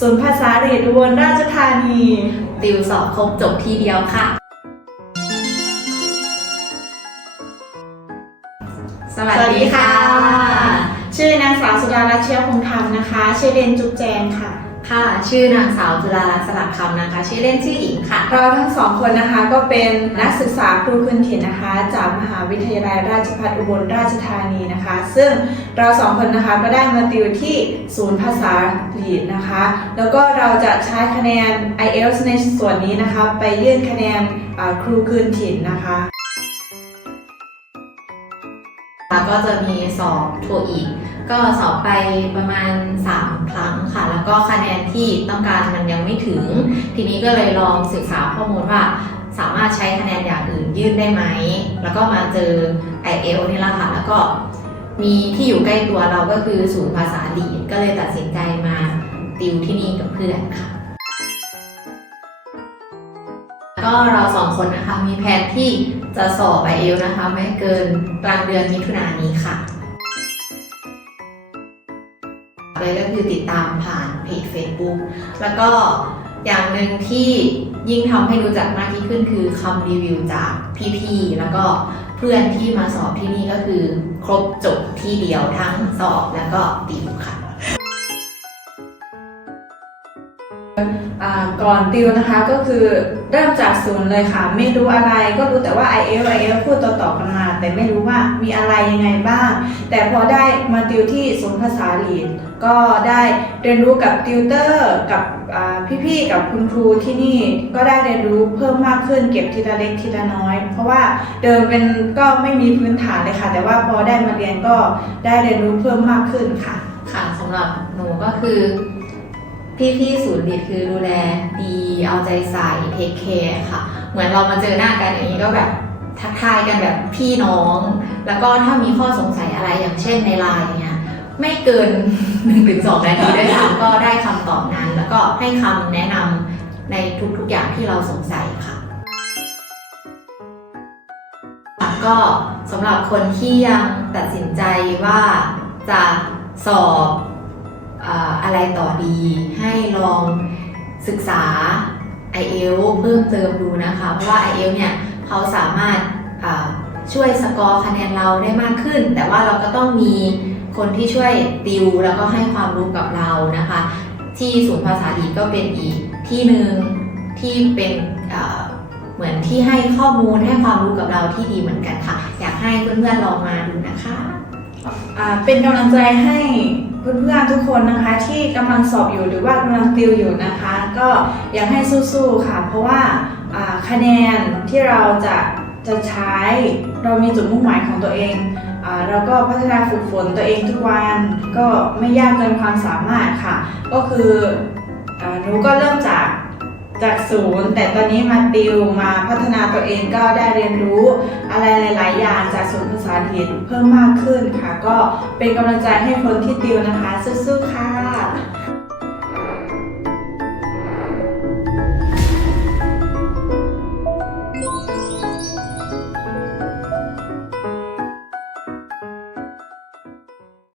ศูนย์ภาษาเรียนอุบลราชธานี ติวสอบครบจบทีเดียวค่ะ สวัสดีค่ะ ชื่อนางสาวสุดารัตน์เชียพงษ์ธรรมนะคะ ชื่อเล่นจุ๊บแจงค่ะ ค่ะ ชื่อนางสาวจุฬาลักษณ์สลักคำนะคะ ชื่อเล่นชื่อหญิงค่ะ เราทั้งสองคนนะคะก็เป็นนักศึกษาครูคืนถิ่นนะคะ จากมหาวิทยาลัยราชภัฏอุบลราชธานีนะคะ ซึ่งเราสองคนนะคะก็ได้มาติวที่ศูนย์ภาษาลีดนะคะ แล้วก็เราจะใช้คะแนน IELTS ในส่วนนี้นะคะ ไปยื่นคะแนนอ่าครูคืนถิ่นนะคะแล้วก็จะมีสอบโทอีก ก็สอบไปประมาณ 3 ครั้งค่ะ แล้วก็คะแนนที่ต้องการมันยังไม่ถึง ทีนี้ก็เลยลองศึกษาข้อมูลว่า สามารถใช้คะแนนอย่างอื่นยื่นได้ไหม แล้วก็มาเจอ i อเอลนี่แหละค่ะ แล้วก็มีที่อยู่ใกล้ตัวเราก็คือศูนย์ภาษาลีดก็เลยตัดสินใจมาติวที่นี่กับเพื่อนค่ะ ก็เราสองคนนะคะมีแผนที่จะสอบ i อเอลนะคะ ไม่เกินกลางเดือนมิถุนายนนี้ค่ะ เลยก็คือติดตามผ่านเพจ Facebook แล้วก็อย่างหนึ่งที่ยิ่งทำให้รู้จักมากยิ่งขึ้นคือคำรีวิวจากพี่ๆแล้วก็เพื่อนที่มาสอบที่นี่ก็คือครบจบที่เดียวทั้งสอบแล้วก็ติวค่ะก่อนติวนะคะก็คือ เริ่มจากศูนย์เลยค่ะ ไม่รู้อะไรก็รู้แต่ว่า i อ l i อ l พูดต่อๆกันมา แต่ไม่รู้ว่ามีอะไรยังไงบ้าง แต่พอได้มาติวที่ศูนย์ภาษาลีดก็ได้เรียนรู้กับติวเตอร์กับพี่ๆกับคุณครูที่นี่ก็ได้เรียนรู้เพิ่มมากขึ้นเก็บทีละเล็กทีละน้อย เพราะว่าเดิมเป็นก็ไม่มีพื้นฐานเลยค่ะ แต่ว่าพอได้มาเรียนก็ได้เรียนรู้เพิ่มมากขึ้นค่ะค่ะสำหรับหนูก็คือ พี่ๆศูนย์ดีดคือดูแลดีเอาใจใส่เทคแคร์ค่ะ เหมือนเรามาเจอหน้ากันอย่างนี้ก็แบบทักทายกันแบบพี่น้อง แล้วก็ถ้ามีข้อสงสัยอะไรอย่างเช่นในไลน์เนี่ยไม่เกิน1-2นาทีด้วยซ้ำก็ได้คำตอบนั้น แล้วก็ให้คำแนะนำในทุกๆอย่างที่เราสงสัยค่ะ ก็สำหรับคนที่ยังตัดสินใจว่าจะสอบ อะไรต่อดีให้ลองศึกษา i อ l เพิ่มเติมดูนะคะ เพราะว่า i อ l เนี่ยเขาสามารถช่วยสกอร์คะแนนเราได้มากขึ้น แต่ว่าเราก็ต้องมีคนที่ช่วยติวแล้วก็ให้ความรู้กับเรานะคะ ที่ศูนย์ภาษาดีก็เป็นอีกที่หนึ่งที่เป็นเหมือนที่ให้ข้อมูลให้ความรู้กับเราที่ดีเหมือนกันค่ะ อยากให้เพื่อนๆลองมาดูนะคะ อ่าเป็นกำลังใจให้เพื่อนๆทุกคนนะคะ ที่กำลังสอบอยู่หรือว่ากำลังติวอยู่นะคะ ก็อยากให้สู้ๆค่ะ เพราะว่าอ่าคะแนนที่เราจะจะใช้เรามีจุดมุ่งหมายของตัวเองอเราก็พัฒนาฝึกฝนตัวเองทุกวันก็ไม่ยากเกินความสามารถค่ะ ก็คือหนูก็เริ่มจาก จากศูนย์แต่ตอนนี้มาติวมาพัฒนาตัวเองก็ได้เรียนรู้อะไรหลาย ๆ อย่างจากศูนย์ภาษาถิ่นเพิ่มมากขึ้นค่ะ ก็เป็นกำลังใจให้คนที่ติวนะคะสู้ๆค่ะ